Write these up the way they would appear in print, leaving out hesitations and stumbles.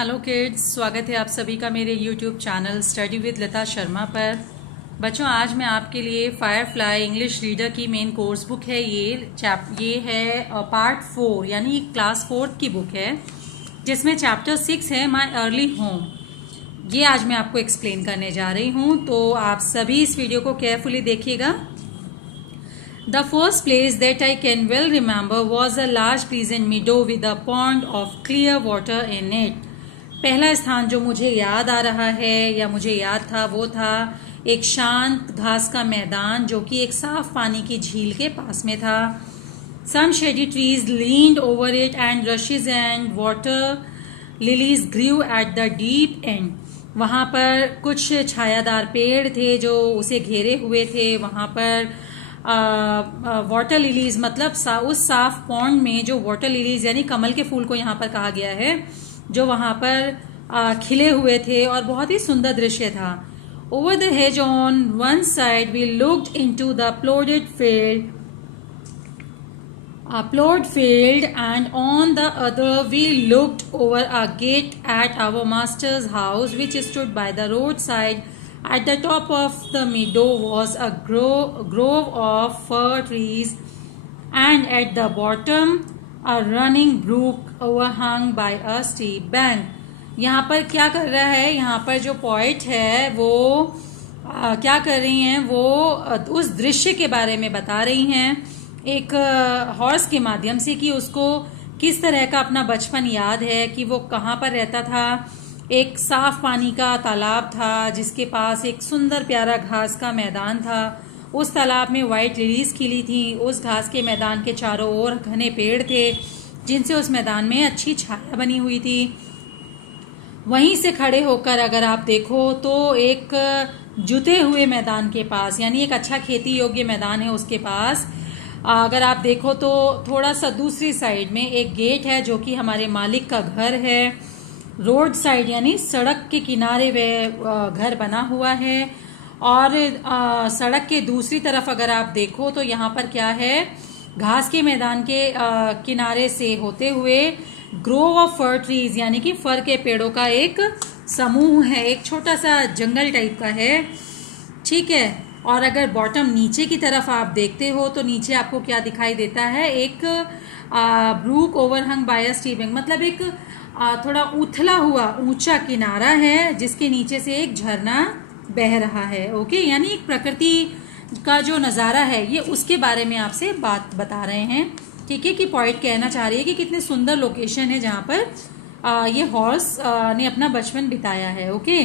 Hello kids, स्वागत है आप सभी का मेरे यूट्यूब चैनल स्टडी विद लता शर्मा पर। बच्चों, आज मैं आपके लिए फायरफ्लाई इंग्लिश रीडर की मेन कोर्स बुक है। ये है पार्ट 4 यानी क्लास 4 की बुक है, जिसमें चैप्टर 6 है माय अर्ली होम। ये आज मैं आपको एक्सप्लेन करने जा रही हूँ, तो आप सभी इस वीडियो को केयरफुली देखिएगा। The first place that I can well remember was a large pleasant meadow with a pond of clear water in it. पहला स्थान जो मुझे याद आ रहा है या मुझे याद था वो था एक शांत घास का मैदान जो कि एक साफ पानी की झील के पास में था। Some shady trees leaned over it and rushes and water lilies grew at the deep end. वहाँ पर कुछ छायादार पेड़ थे जो उसे घेरे हुए थे। वहाँ पर वाटर लिलीज मतलब उस साफ पॉन्ड में जो वाटर लिलीज यानी कमल के फूल को यहाँ पर कहा गया है, जो वहां पर खिले हुए थे और बहुत ही सुंदर दृश्य था। Over the hedge on one side we looked into the ploughed field and on the other we looked over a gate at our master's house which stood by the road side. At the top of the meadow was a grove of fir trees, and at the bottom a running brook overhung by a steep bank. यहाँ पर क्या कर रहा है, यहाँ पर जो poet है वो क्या कर रही हैं, वो उस दृश्य के बारे में बता रही हैं एक हॉर्स के माध्यम से कि उसको किस तरह का अपना बचपन याद है, कि वो कहाँ पर रहता था। एक साफ पानी का तालाब था जिसके पास एक सुंदर प्यारा घास का मैदान था। उस तालाब में व्हाइट लिलीज खिली थी। उस घास के मैदान के चारों ओर घने पेड़ थे जिनसे उस मैदान में अच्छी छाया बनी हुई थी। वहीं से खड़े होकर अगर आप देखो तो एक जुते हुए मैदान के पास, यानी एक अच्छा खेती योग्य मैदान है, उसके पास अगर आप देखो तो थोड़ा सा दूसरी साइड में एक गेट है जो कि हमारे मालिक का घर है। रोड साइड यानी सड़क के किनारे वे घर बना हुआ है। और सड़क के दूसरी तरफ अगर आप देखो तो यहाँ पर क्या है, घास के मैदान के किनारे से होते हुए ग्रोव ऑफ फर ट्रीज यानी कि फर के पेड़ों का एक समूह है, एक छोटा सा जंगल टाइप का है, ठीक है। और अगर बॉटम नीचे की तरफ आप देखते हो तो नीचे आपको क्या दिखाई देता है, एक brook overhung by a steep bank, मतलब एक थोड़ा उथला हुआ ऊंचा किनारा है जिसके नीचे से एक झरना बह रहा है। ओके, यानी एक प्रकृति का जो नजारा है ये उसके बारे में आपसे बात बता रहे हैं, ठीक है। कि पॉइंट कहना चाह रही है कि कितने सुंदर लोकेशन है जहां पर ये हॉर्स ने अपना बचपन बिताया है। Okay,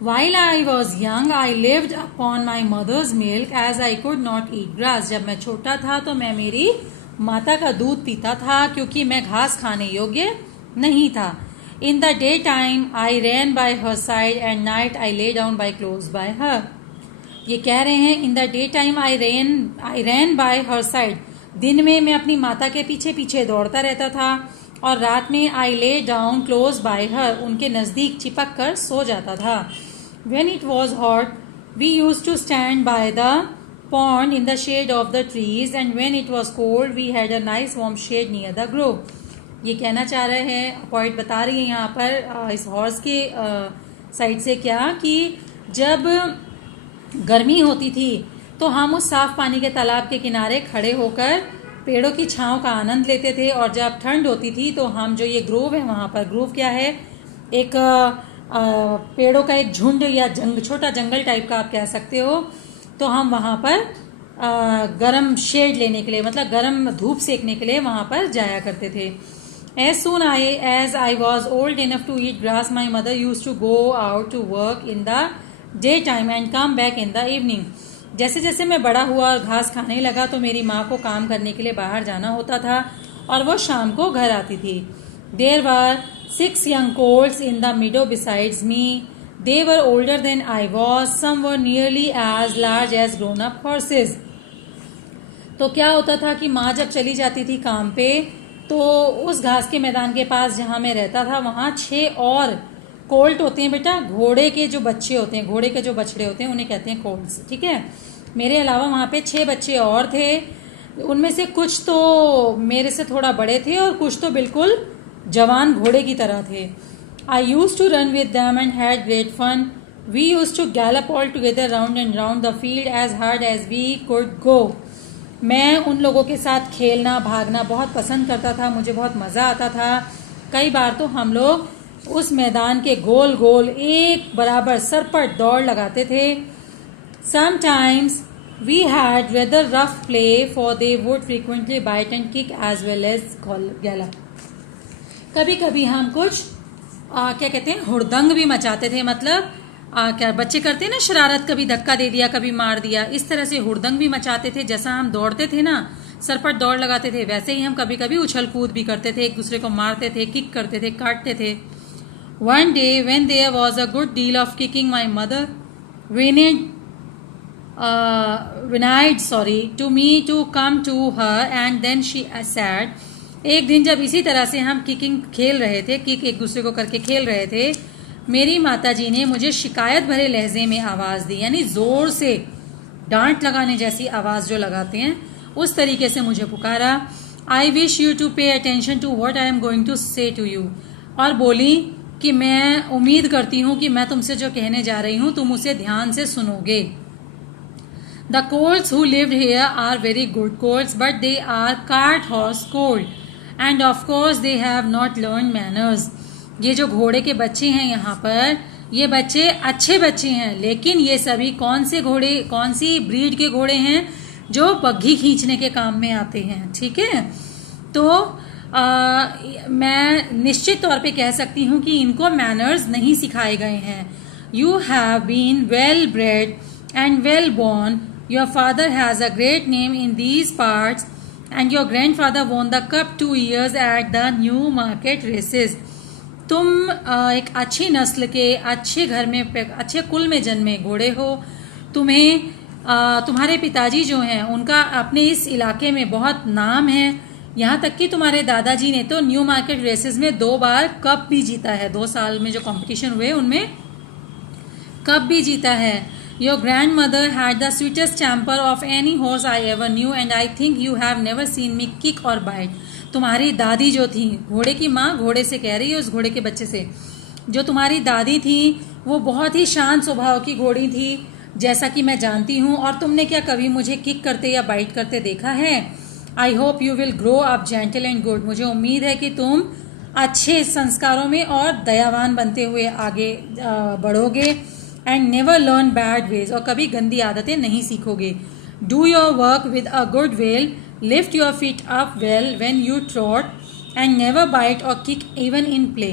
While I was young, I lived upon my mother's milk as I could not eat grass. जब मैं छोटा था तो मैं मेरी माता का दूध पीता था क्योंकि मैं घास खाने योग्य नहीं था। In the daytime, I ran by her side and night I lay down by close by her. ये कह रहे हैं in the daytime I ran by her side. दिन में मैं अपनी माता के पीछे पीछे दौड़ता रहता था और रात में I lay down close by her, उनके नजदीक चिपक कर सो जाता था। When it was hot, we used to stand by the pond in the shade of the trees, and when it was cold, we had a nice warm shade near the grove. ये कहना चाह रहे हैं, point बता रही है यहाँ पर इस हॉर्स के साइड से क्या, कि जब गर्मी होती थी तो हम उस साफ पानी के तालाब के किनारे खड़े होकर पेड़ों की छांव का आनंद लेते थे, और जब ठंड होती थी तो हम जो ये ग्रोव है वहां पर, ग्रोव क्या है, एक पेड़ों का एक झुंड या छोटा जंगल टाइप का आप कह सकते हो, तो हम वहां पर गरम शेड लेने के लिए, मतलब गरम धूप सेकने के लिए वहां पर जाया करते थे। As soon as I was old enough to eat grass, my mother used to go out to work in the daytime and come back in the evening. जैसे जैसे मैं बड़ा हुआ और घास खाने लगा तो मेरी माँ को काम करने के लिए बाहर जाना होता था और वो शाम को घर आती थी। There were 6 young colts in the meadow besides me. They were older than I was. Some were nearly as large as grown-up horses. तो क्या होता था कि माँ जब चली जाती थी काम पे तो उस घास के मैदान के पास जहां मैं रहता था वहां 6 और कोल्ट होते हैं बेटा, घोड़े के जो बच्चे होते हैं, घोड़े के जो बछड़े होते हैं उन्हें कहते हैं कोल्ट्स, ठीक है। मेरे अलावा वहां पे 6 बच्चे और थे। उनमें से कुछ तो मेरे से थोड़ा बड़े थे और कुछ तो बिल्कुल जवान घोड़े की तरह थे। I used to run with them and had great fun. We used to gallop all together round and round the field as hard as we could go. मैं उन लोगों के साथ खेलना भागना बहुत पसंद करता था, मुझे बहुत मजा आता था। कई बार तो हम लोग उस मैदान के गोल गोल एक बराबर सरपट दौड़ लगाते थे। Sometimes we had rather rough play, for they would frequently bite and kick as well as gallop. कभी कभी हम कुछ क्या कहते हैं हुड़दंग भी मचाते थे, मतलब क्या बच्चे करते हैं ना शरारत, कभी धक्का दे दिया कभी मार दिया, इस तरह से हुड़दंग भी मचाते थे। जैसा हम दौड़ते थे ना, सरपट दौड़ लगाते थे, वैसे ही हम कभी कभी उछल कूद भी करते थे, एक दूसरे को मारते थे, किक करते थे, काटते थे। One day when there was a good deal of kicking, my mother whinnied to me to come to her and then she said, एक दिन जब इसी तरह से हम किकिंग खेल रहे थे, किक एक दूसरे को करके खेल रहे थे, मेरी माताजी ने मुझे शिकायत भरे लहजे में आवाज दी, यानी जोर से डांट लगाने जैसी आवाज जो लगाते हैं उस तरीके से मुझे पुकारा। I wish you to pay attention to what I am going to say to you, और बोली कि मैं उम्मीद करती हूं कि मैं तुमसे जो कहने जा रही हूं तुम उसे ध्यान से सुनोगे। The colts who lived here are very good colts, but they are cart horse colt, and of course they have not learned manners. ये जो घोड़े के बच्चे हैं यहाँ पर, ये बच्चे अच्छे बच्चे हैं, लेकिन ये सभी कौन से घोड़े, कौन सी ब्रीड के घोड़े हैं? जो बग्घी खींचने के काम में आते हैं, ठीक है। तो मैं निश्चित तौर पे कह सकती हूँ कि इनको मैनर्स नहीं सिखाए गए हैं। You have been well bred and well born, your father has a great name in these parts and your grandfather won the cup 2 years at the new market races. तुम एक अच्छी नस्ल के, अच्छे घर में, अच्छे कुल में जन्मे घोड़े हो। तुम्हें तुम्हारे पिताजी जो हैं उनका अपने इस इलाके में बहुत नाम है, यहाँ तक कि तुम्हारे दादाजी ने तो न्यू मार्केट रेसेस में 2 बार कप भी जीता है। 2 साल में जो कंपटीशन हुए उनमें कप भी जीता है। Your grandmother had the sweetest temper of any horse I ever knew and I think you have never seen me kick or bite. तुम्हारी दादी जो थी, घोड़े की माँ घोड़े से कह रही है, उस घोड़े के बच्चे से, जो तुम्हारी दादी थी वो बहुत ही शांत स्वभाव की घोड़ी थी, जैसा कि मैं जानती हूँ, और तुमने क्या कभी मुझे किक करते या बाइट करते देखा है? I hope you will grow up gentle and good. मुझे उम्मीद है कि तुम अच्छे संस्कारों में और दयावान बनते हुए आगे बढ़ोगे। And never learn bad ways, और कभी गंदी आदतें नहीं सीखोगे। Do your work with a good will, lift your feet up well when you trot and never bite or kick even in play.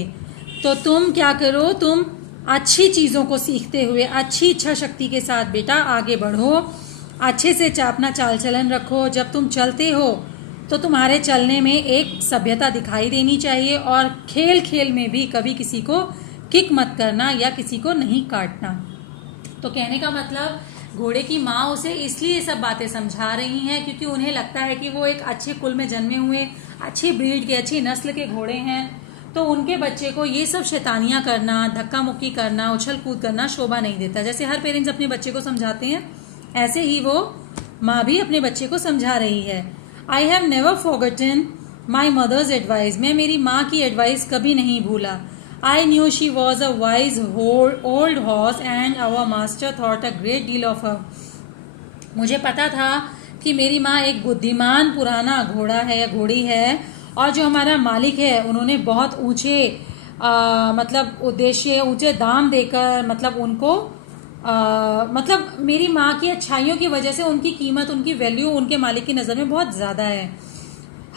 तो तुम क्या करो, तुम अच्छी चीजों को सीखते हुए अच्छी इच्छा शक्ति के साथ बेटा आगे बढ़ो, अच्छे से अपना चाल चलन रखो। जब तुम चलते हो तो तुम्हारे चलने में एक सभ्यता दिखाई देनी चाहिए, और खेल खेल में भी कभी किसी को किक मत करना या किसी को नहीं काटना। तो कहने का मतलब, घोड़े की माँ उसे इसलिए सब बातें समझा रही हैं क्योंकि उन्हें लगता है कि वो एक अच्छे कुल में जन्मे हुए, अच्छी ब्रीड के, अच्छी नस्ल के घोड़े हैं, तो उनके बच्चे को ये सब शैतानियां करना, धक्का मुक्की करना, उछल कूद करना शोभा नहीं देता। जैसे हर पेरेंट्स अपने बच्चे को समझाते हैं, ऐसे ही वो माँ भी अपने बच्चे को समझा रही है। I have never forgotten my mother's advice, मैं मेरी माँ की एडवाइस कभी नहीं भूला। I knew she was a wise old horse and our master thought a great deal of her. मुझे पता था कि मेरी माँ एक बुद्धिमान पुराना घोड़ा है या घोड़ी है, और जो हमारा मालिक है उन्होंने बहुत ऊंचे मतलब उद्देश्य, ऊंचे दाम देकर, मतलब उनको मतलब मेरी माँ की अच्छाइयों की वजह से उनकी कीमत, उनकी वैल्यू उनके मालिक की नजर में बहुत ज्यादा है।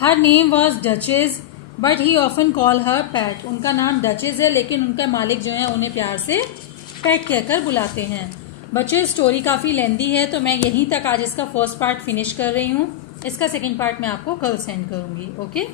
Her name was duchess but he often call her PAT. उनका नाम डचेज है, लेकिन उनका मालिक जो है उन्हें प्यार से पैट कहकर बुलाते हैं। बच्चों, स्टोरी काफी लेंदी है, तो मैं यहीं तक आज इसका फर्स्ट पार्ट फिनिश कर रही हूँ। इसका सेकंड पार्ट मैं आपको कल सेंड करूंगी। ओके।